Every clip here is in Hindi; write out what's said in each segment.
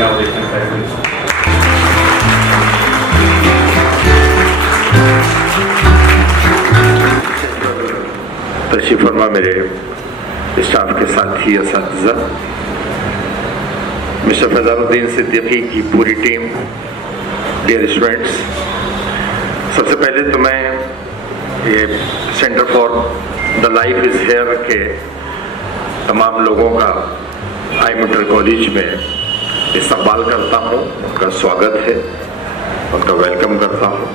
Inauguration ceremony. तशरीफ फरमा मेरे स्टाफ के साथी असातिज़ा, मिस्टर फैज़ानुद्दीन सिद्दीकी की पूरी टीम, डियर स्टूडेंट्स, सबसे पहले तो मैं ये centre for the life is here के तमाम लोगों का आई कॉलेज में इस्तकबाल करता हूँ, उनका स्वागत है, उनका वेलकम करता हूँ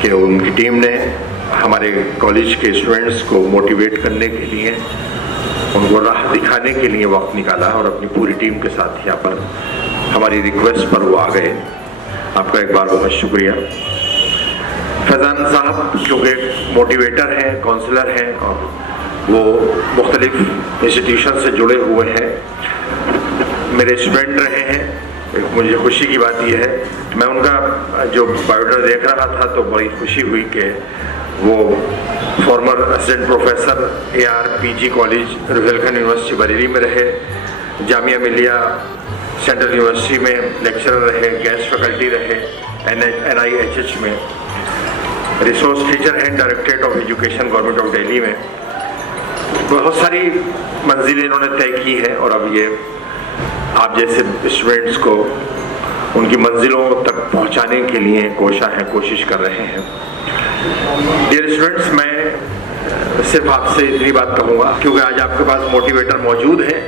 कि उनकी टीम ने हमारे कॉलेज के स्टूडेंट्स को मोटिवेट करने के लिए, उनको राह दिखाने के लिए वक्त निकाला और अपनी पूरी टीम के साथ यहाँ पर हमारी रिक्वेस्ट पर वो आ गए। आपका एक बार बहुत शुक्रिया। फैज़ान साहब क्योंकि मोटिवेटर हैं, काउंसलर हैं और वो मुख्तलिफ इंस्टीट्यूशन से जुड़े हुए हैं, मेरे स्टूडेंट रहे हैं। मुझे खुशी की बात यह है, मैं उनका जो बायोडाटा देख रहा था तो बड़ी खुशी हुई कि वो farmer assistant professor ARPG college Rohilkhand university Bareilly में रहे, जामिया मिलिया सेंट्रल यूनिवर्सिटी में लेक्चरर रहे, गेस्ट फैकल्टी रहे, NIHH में रिसोर्स टीचर हैं, directorate of education government of Delhi में। बहुत सारी मंजिलें इन्होंने तय की है और अब ये आप जैसे स्टूडेंट्स को उनकी मंजिलों तक पहुंचाने के लिए कोशिश कर रहे हैं। डियर स्टूडेंट्स, मैं सिर्फ आपसे इतनी बात कहूँगा क्योंकि आज आपके पास मोटिवेटर मौजूद है।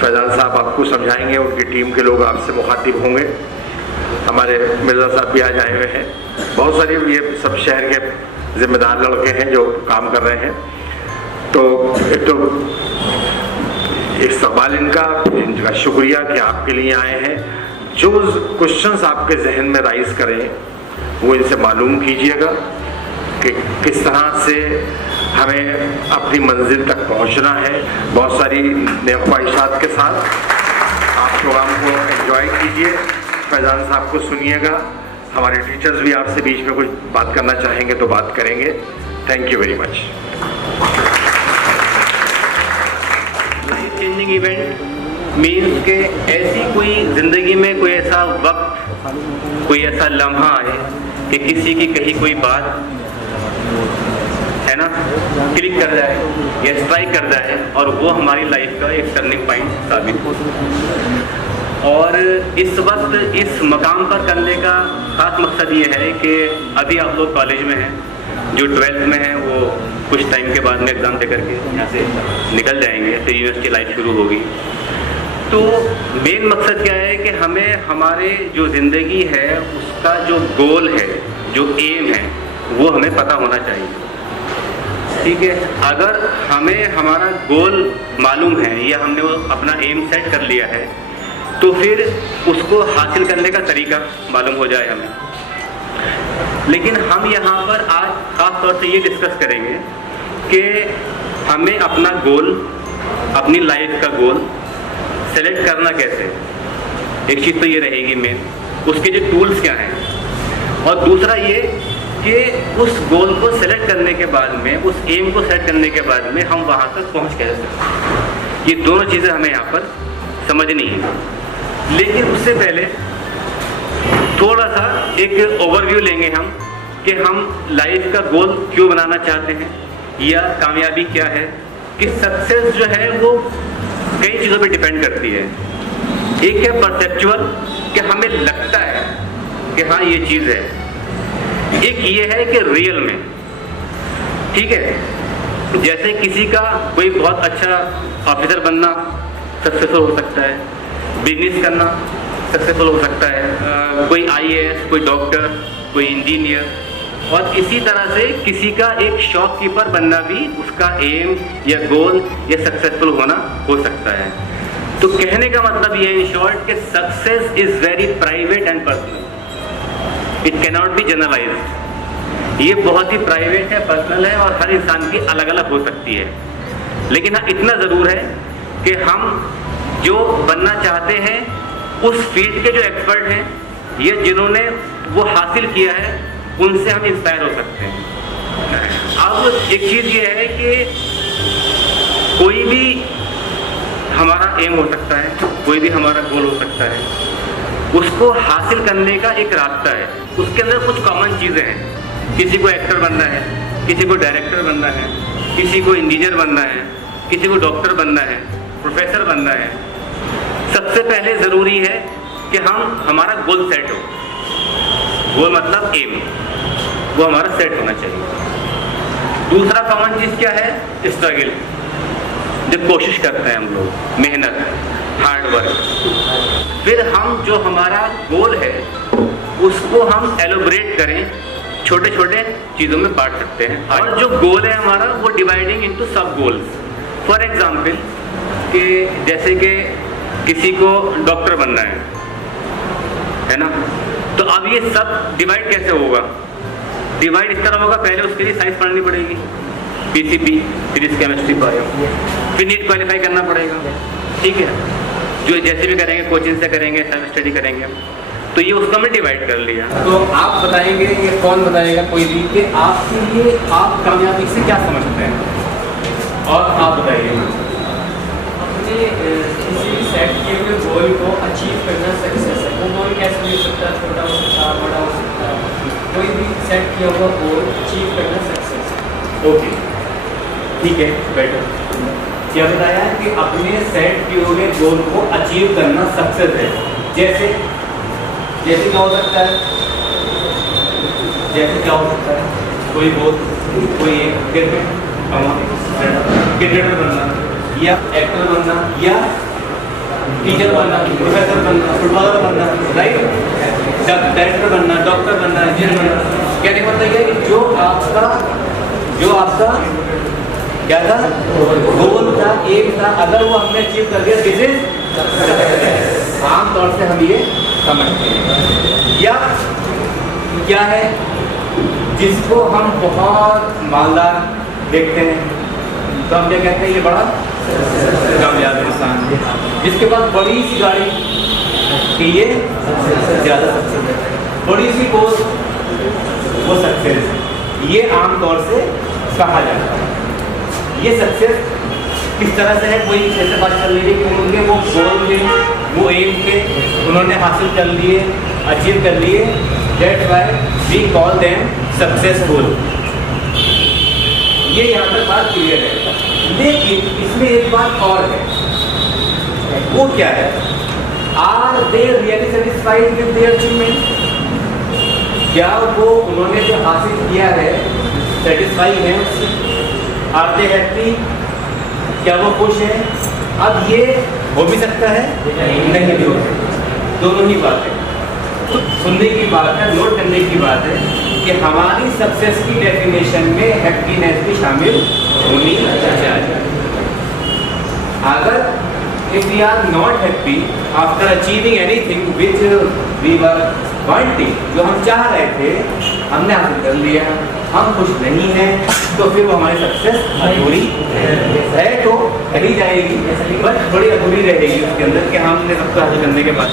फैज़ान साहब आपको समझाएंगे, उनकी टीम के लोग आपसे मुखातिब होंगे, हमारे मिर्ज़ा साहब भी आज आए हुए हैं, बहुत सारी ये सब शहर के जिम्मेदार लड़के हैं जो काम कर रहे हैं। तो एक तो इस्तकबाल इनका शुक्रिया कि आपके लिए आए हैं। जो क्वेश्चंस आपके जहन में राइज करें वो इनसे मालूम कीजिएगा कि किस तरह से हमें अपनी मंजिल तक पहुंचना है। बहुत सारी ख्वाहिशात के साथ आप प्रोग्राम को एंजॉय कीजिए, फैज़ान साहब को सुनिएगा। हमारे टीचर्स भी आपसे बीच में कुछ बात करना चाहेंगे तो बात करेंगे। Thank you very much. Life changing event means के ऐसी कोई ज़िंदगी में कोई ऐसा वक्त, कोई ऐसा लम्हा आए कि किसी की कही कोई बात है ना क्लिक कर जाए या स्ट्राइक कर जाए और वो हमारी लाइफ का एक टर्निंग पॉइंट साबित हो। और इस वक्त इस मकाम पर करने का खास मकसद ये है कि अभी आप लोग कॉलेज में हैं, जो 12th में हैं वो कुछ टाइम के बाद में एग्ज़ाम दे करके यहाँ से निकल जाएंगे, फिर यूनिवर्सिटी लाइफ शुरू होगी। तो मेन मकसद क्या है कि हमें हमारे जो ज़िंदगी है उसका जो गोल है, जो एम है, वो हमें पता होना चाहिए। ठीक है, अगर हमें हमारा गोल मालूम है या हमने वो अपना एम सेट कर लिया है तो फिर उसको हासिल करने का तरीका मालूम हो जाए हमें। लेकिन हम यहाँ पर आज ख़ास तौर से ये डिस्कस करेंगे कि हमें अपना गोल, अपनी लाइफ का गोल सेलेक्ट करना कैसे। एक चीज़ तो ये रहेगी मेन, उसके जो टूल्स क्या हैं, और दूसरा ये कि उस गोल को सेलेक्ट करने के बाद में, उस एम को सेट करने के बाद में हम वहाँ तक पहुँच कैसे सकते हैं। ये दोनों चीज़ें हमें यहाँ पर समझनी है। लेकिन उससे पहले थोड़ा सा एक ओवरव्यू लेंगे हम कि हम लाइफ का गोल क्यों बनाना चाहते हैं या कामयाबी क्या है। कि सक्सेस जो है वो कई चीज़ों पे डिपेंड करती है। एक है परसेप्चुअल, कि हमें लगता है कि हाँ ये चीज़ है। एक ये है कि रियल में, ठीक है, जैसे किसी का कोई बहुत अच्छा ऑफिसर बनना सक्सेसफुल हो सकता है, बिजनेस करना सक्सेसफुल हो सकता है, कोई IAS, कोई डॉक्टर, कोई इंजीनियर, और इसी तरह से किसी का एक शॉपकीपर बनना भी उसका एम या गोल या सक्सेसफुल होना हो सकता है। तो कहने का मतलब ये है इन शॉर्ट कि success is very private and personal, it can not be generalized. ये बहुत ही प्राइवेट है, पर्सनल है और हर इंसान की अलग अलग हो सकती है। लेकिन हाँ इतना ज़रूर है कि हम जो बनना चाहते हैं उस फील्ड के जो एक्सपर्ट हैं या जिन्होंने वो हासिल किया है उनसे हम इंस्पायर हो सकते हैं। अब एक चीज़ ये है कि कोई भी हमारा एम हो सकता है, कोई भी हमारा गोल हो सकता है, उसको हासिल करने का एक रास्ता है। उसके अंदर कुछ कॉमन चीज़ें हैं। किसी को एक्टर बनना है, किसी को डायरेक्टर बनना है, किसी को इंजीनियर बनना है, किसी को डॉक्टर बनना है, प्रोफेसर बनना है। सबसे पहले ज़रूरी है कि हमारा गोल सेट हो। गोल मतलब एम, वो हमारा सेट होना चाहिए। दूसरा कॉमन चीज़ क्या है? स्ट्रगल। जब कोशिश करते हैं हम लोग, मेहनत, हार्ड वर्क, फिर हम जो हमारा गोल है उसको हम एलोबरेट करें, छोटे छोटे चीज़ों में बांट सकते हैं। और जो गोल है हमारा वो डिवाइडिंग इनटू सब गोल्स। फॉर एग्जांपल कि जैसे कि किसी को डॉक्टर बनना है ना, तो अब ये सब डिवाइड कैसे होगा? डिवाइड इस तरह होगा, पहले उसके लिए साइंस पढ़नी पड़ेगी, पीसीपी, फिजिक्स, केमिस्ट्री, बायो, फिर नीट क्वालिफाई करना पड़ेगा, ठीक है। जो जैसे भी करेंगे कोचिंग से करेंगे, सेल्फ स्टडी करेंगे, तो ये उसको हमने डिवाइड कर लिया। तो आप बताएंगे, ये कौन बताएगा, कोई भी, कि आपके लिए आप कामयाबी से क्या समझते हैं? और आप बताइए। अपने किसी भी सेट किए हुए गोल को अचीव करना सक्सेस है। वो गोल कैसे भी हो सकता है, छोटा हो सकता है, बड़ा हो सकता है, कोई भी सेट किया हुआ गोल अचीव करना सक्सेस है। ओके, ठीक है, बेटर। क्या बताया कि अपने सेट किए हुए गोल को अचीव करना सक्सेस है। जैसे जैसे क्या हो सकता है? जैसे क्या हो सकता है? कोई गोल, कोई एक क्रिकेटर बनना, या एक्टर बनना, या टीचर बनना, प्रोफेसर बनना, फुटबॉलर बनना, राइट, डायरेक्टर बनना, डॉक्टर बनना, इंजीनियर बनना। क्या नहीं बताइए कि जो आपका क्या था, गोल था, एम था, अगर वो हमने अचीव कर दिया, दिस इज आमतौर से हम ये समझते हैं। या क्या है, जिसको हम बहुत मालदार देखते हैं तो हम क्या कहते हैं, ये बड़ा कामयाब इंसान। जिसके पास बड़ी सी गाड़ी, कि ये ज़्यादा सक्सेस है। बड़ी सी पोस्ट, वो सक्सेस है। ये आमतौर से कहा जाता है। ये सक्सेस किस तरह से है? कोई ऐसे बात कर लीजिए कि उनके वो गोल थे, वो एम थे, उन्होंने हासिल कर लिए, अचीव कर लिए, that's why we call them successful. ये यहाँ तक बात क्लियर है। लेकिन इसमें एक बात और है, वो क्या है? Are they really satisfied with their achievement? क्या वो उन्होंने जो हासिल किया है सेटिस्फाई है उससे? Are they happy? क्या वो खुश है? अब ये हो भी सकता है, नहीं भी हो सकता। दोनों ही बात है। तो सुनने की बात है, नोट करने की बात है कि हमारी सक्सेस की डेफिनेशन में हैप्पीनेस भी शामिल होनी चाहिए। अगर if we are not happy after achieving anything which we were wanting, जो हम चाह रहे थे हमने हासिल कर लिया, हम खुश नहीं हैं, तो फिर वो हमारी सक्सेस अधूरी है, तो कही जाएगी, बट थोड़ी अधूरी रहेगी उसके अंदर कि हमने सबको हासिल करने के बाद।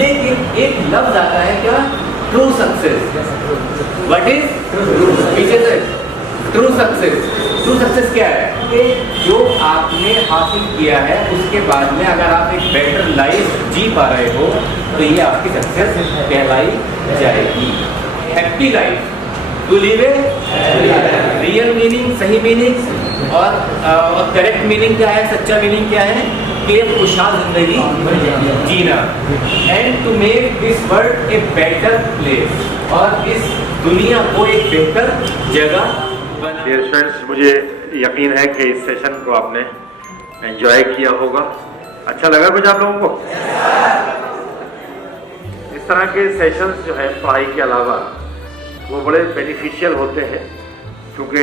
लेकिन एक लफ्ज आता है क्या? True success. What is true success? True success क्या है? कि जो आपने हासिल किया है उसके बाद में अगर आप एक बेटर लाइफ जी पा रहे हो तो ये आपकी सक्सेस कहलाई जाएगी। Happy life, to live a real meaning, सही मीनिंग, और करेक्ट मीनिंग क्या है, सच्चा मीनिंग क्या है? कि एक खुशहाल जिंदगी जीना, and to make this world a better place, और इस दुनिया को एक बेहतर जगह। डियर स्टूडेंट्स, मुझे यकीन है कि इस सेशन को आपने एंजॉय किया होगा। अच्छा लगा कुछ आप लोगों को? इस तरह के सेशंस जो है पढ़ाई के अलावा वो बड़े बेनिफिशियल होते हैं, क्योंकि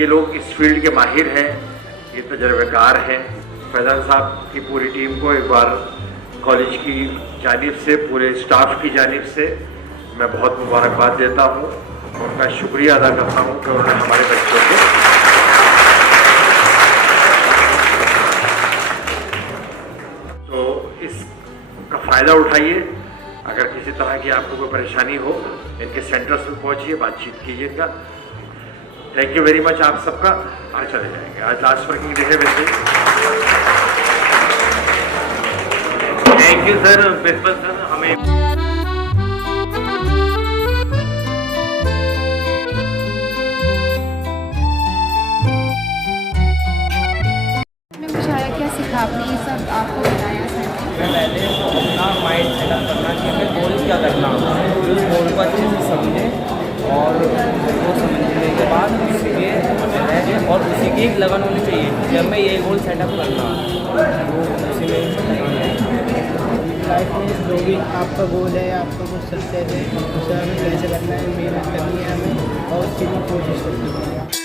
ये लोग इस फील्ड के माहिर हैं, ये तजर्बेकार हैं। फैज़ान साहब की पूरी टीम को एक बार कॉलेज की जानिब से, पूरे स्टाफ की जानिब से मैं बहुत मुबारकबाद देता हूँ, उनका शुक्रिया अदा करता हूँ कि उन्होंने हमारे बच्चों को तो इसका फ़ायदा उठाइए। अगर किसी तरह की आपको कोई परेशानी हो, इनके सेंटर्स में पहुँचिए, बातचीत कीजिएगा। थैंक यू वेरी मच आप सबका। आज चले जाएंगे, आज लास्ट वर्किंग डे है वैसे। Thank you sir, principal sir, हमें पूछा क्या सीखा आपने, ये सब आपको बताया सर ने? मैं पहले अपना माइंड सेटअप करना कि हमें गोल क्या करना है, उस गोल को अच्छे से समझें और वो समझने के बाद उसके रहें और उसी की एक लगन होनी चाहिए जब मैं ये गोल सेटअप करना वो उसी में लगन है। लाइफ में जो भी आपका गोल है, आपका कुछ सक्सेस है, उसे हमें कैसे करना है, मेहनत करनी है हमें और उसके लिए कोशिश करनी है।